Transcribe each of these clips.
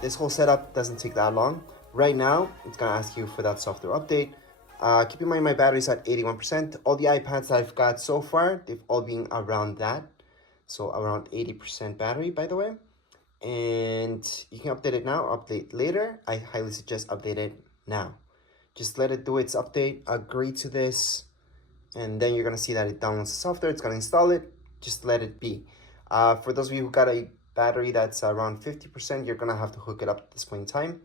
this whole setup doesn't take that long. Right now, it's gonna ask you for that software update. Keep in mind my battery's at 81%. All the iPads I've got so far, they've all been around that. So around 80% battery, by the way. And you can update it now, update later. I highly suggest update it now. Just let it do its update, agree to this, and then you're gonna see that it downloads the software, it's gonna install it, just let it be. For those of you who got a battery that's around 50%, you're gonna have to hook it up at this point in time.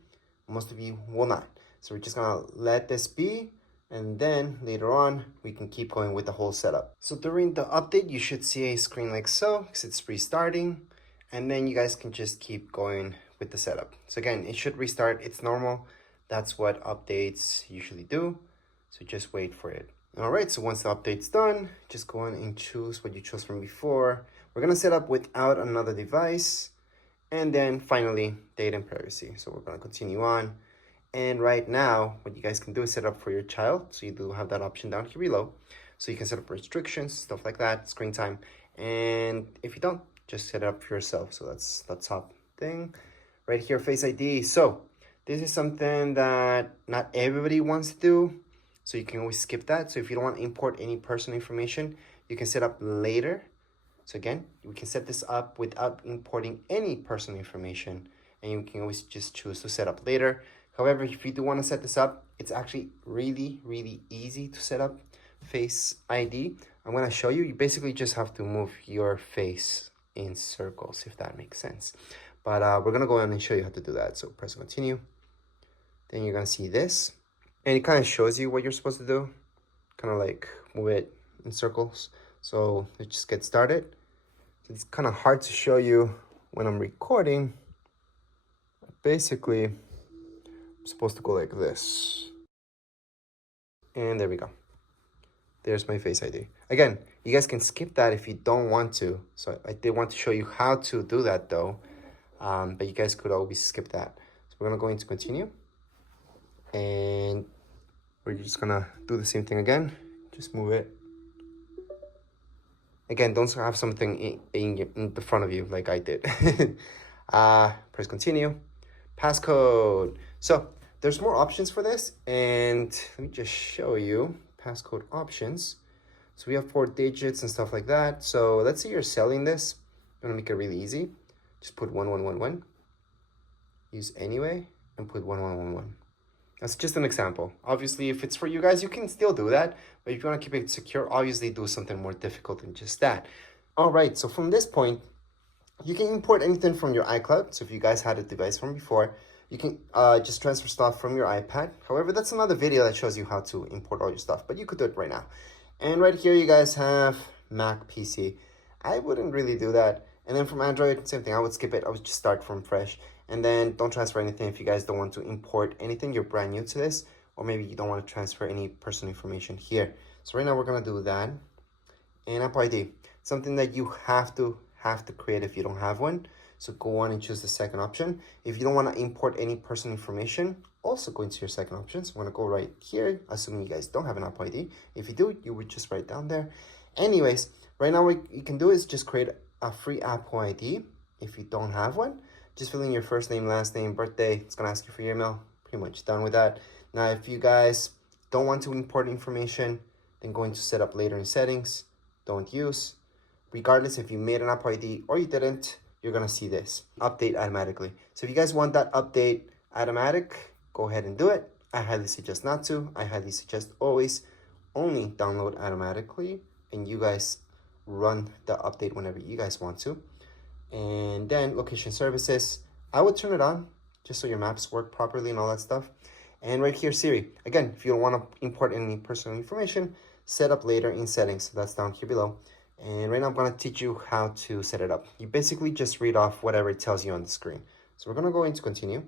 Most of you will not. So we're just gonna let this be, and then later on, we can keep going with the whole setup. So during the update, you should see a screen like so, because it's restarting, and then you guys can just keep going with the setup. So again, it should restart, it's normal. That's what updates usually do. So just wait for it. All right, so once the update's done, just go on and choose what you chose from before. We're gonna set up without another device. And then finally, data and privacy. So we're gonna continue on. And right now, what you guys can do is set up for your child. So you do have that option down here below. So you can set up restrictions, stuff like that, screen time. And if you don't, just set it up for yourself. So that's the top thing. Right here, Face ID. So this is something that not everybody wants to do. So you can always skip that. So if you don't want to import any personal information, you can set up later. So again, we can set this up without importing any personal information, and you can always just choose to set up later. However, if you do want to set this up, it's actually really, really easy to set up Face ID. I'm going to show you. You basically just have to move your face in circles, if that makes sense. But we're going to go on and show you how to do that. So press continue. Then you're going to see this. And it kind of shows you what you're supposed to do. Kind of like move it in circles. So let's just get started. It's kind of hard to show you when I'm recording. Basically, I'm supposed to go like this. And there we go. There's my Face ID. Again, you guys can skip that if you don't want to. So I did want to show you how to do that though. But you guys could always skip that. So we're gonna go into continue. And we're just gonna do the same thing again. Just move it. Again, don't have something in the front of you like I did. Press continue. Passcode. So there's more options for this. And let me just show you passcode options. So we have 4 digits and stuff like that. So let's say you're selling this. I'm gonna make it really easy. Just put 1111. Use anyway and put 1111. That's just an example. Obviously, if it's for you guys, you can still do that. But if you want to keep it secure, obviously do something more difficult than just that. All right, so from this point, you can import anything from your iCloud. So if you guys had a device from before, you can just transfer stuff from your iPad. However, that's another video that shows you how to import all your stuff, but you could do it right now. And right here, you guys have Mac PC. I wouldn't really do that. And then from Android, same thing. I would skip it. I would just start from fresh. And then don't transfer anything if you guys don't want to import anything. You're brand new to this, or maybe you don't want to transfer any personal information here. So right now we're gonna do that. And Apple ID, something that you have to create if you don't have one. So go on and choose the second option. If you don't want to import any personal information, also go into your second option. So we're gonna go right here, assuming you guys don't have an Apple ID. If you do, you would just write down there. Anyways, right now what you can do is just create a free Apple ID if you don't have one. Just fill in your first name, last name, birthday. It's gonna ask you for your email. Pretty much done with that. Now, if you guys don't want to import information, then go into setup later in settings. Don't use. Regardless if you made an Apple ID or you didn't, you're gonna see this. Update automatically. So if you guys want that update automatic, go ahead and do it. I highly suggest not to. I highly suggest always only download automatically and you guys run the update whenever you guys want to. And then location services, I would turn it on just so your maps work properly and all that stuff. And right here, Siri. Again, if you don't want to import any personal information, set up later in settings. So that's down here below. And right now I'm going to teach you how to set it up. You basically just read off whatever it tells you on the screen. So we're going to go into continue.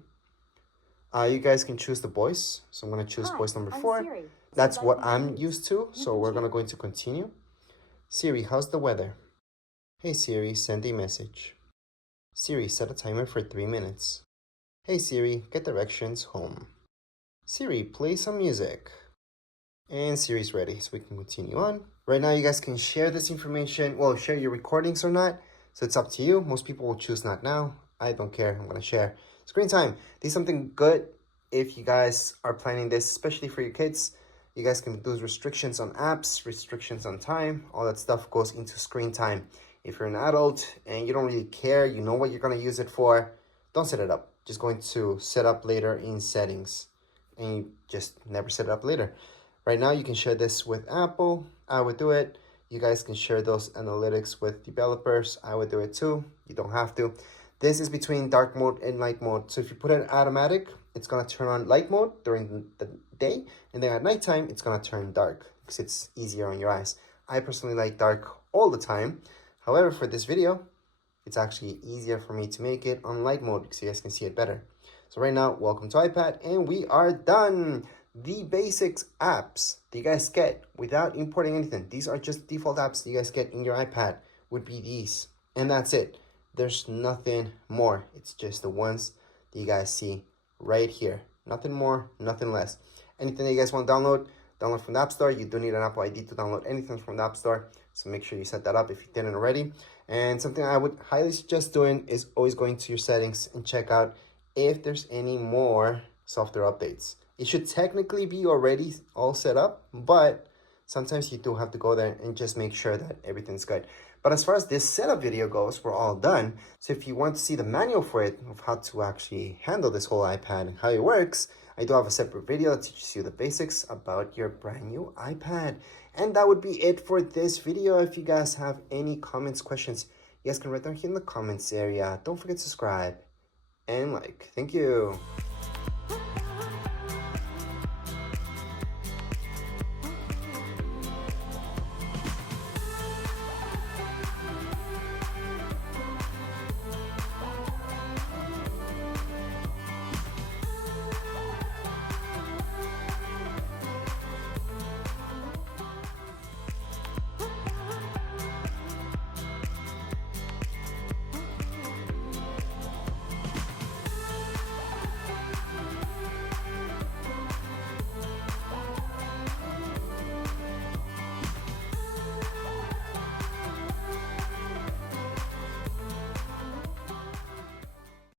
You guys can choose the voice. So I'm going to choose voice number 4. Siri. That's what I'm used to. So we're going to go into continue. Siri, how's the weather? Hey Siri, send a message. Siri, set a timer for 3 minutes. Hey Siri, get directions home. Siri, play some music. And Siri's ready, so we can continue on. Right now, you guys can share this information. Well, share your recordings or not. So it's up to you. Most people will choose not now. I don't care. I'm going to share. screen time. This is something good if you guys are planning this, especially for your kids. You guys can do restrictions on apps, restrictions on time, all that stuff goes into screen time. If you're an adult and you don't really care, you know what you're gonna use it for, don't set it up. Just going to set up later in settings, and you just never set it up later. Right now, you can share this with Apple. I would do it. You guys can share those analytics with developers. I would do it too. You don't have to. This is between dark mode and light mode. So if you put it in automatic, it's gonna turn on light mode during the day, and then at nighttime, it's gonna turn dark because it's easier on your eyes. I personally like dark all the time. However, for this video, it's actually easier for me to make it on light mode so you guys can see it better. So right now, welcome to iPad, and we are done. The basics apps that you guys get without importing anything, these are just default apps that you guys get in your iPad, would be these. And that's it. There's nothing more. It's just the ones that you guys see right here. Nothing more, nothing less. Anything that you guys want to download from the App Store. You do need an Apple ID to download anything from the App Store. So make sure you set that up if you didn't already. And something I would highly suggest doing is always going to your settings and check out if there's any more software updates. It should technically be already all set up, but sometimes you do have to go there and just make sure that everything's good. But as far as this setup video goes, we're all done. So if you want to see the manual for it, of how to actually handle this whole iPad and how it works, I do have a separate video that teaches you the basics about your brand new iPad. And that would be it for this video. If you guys have any comments, questions, you guys can write down here in the comments area. Don't forget to subscribe and like. Thank you.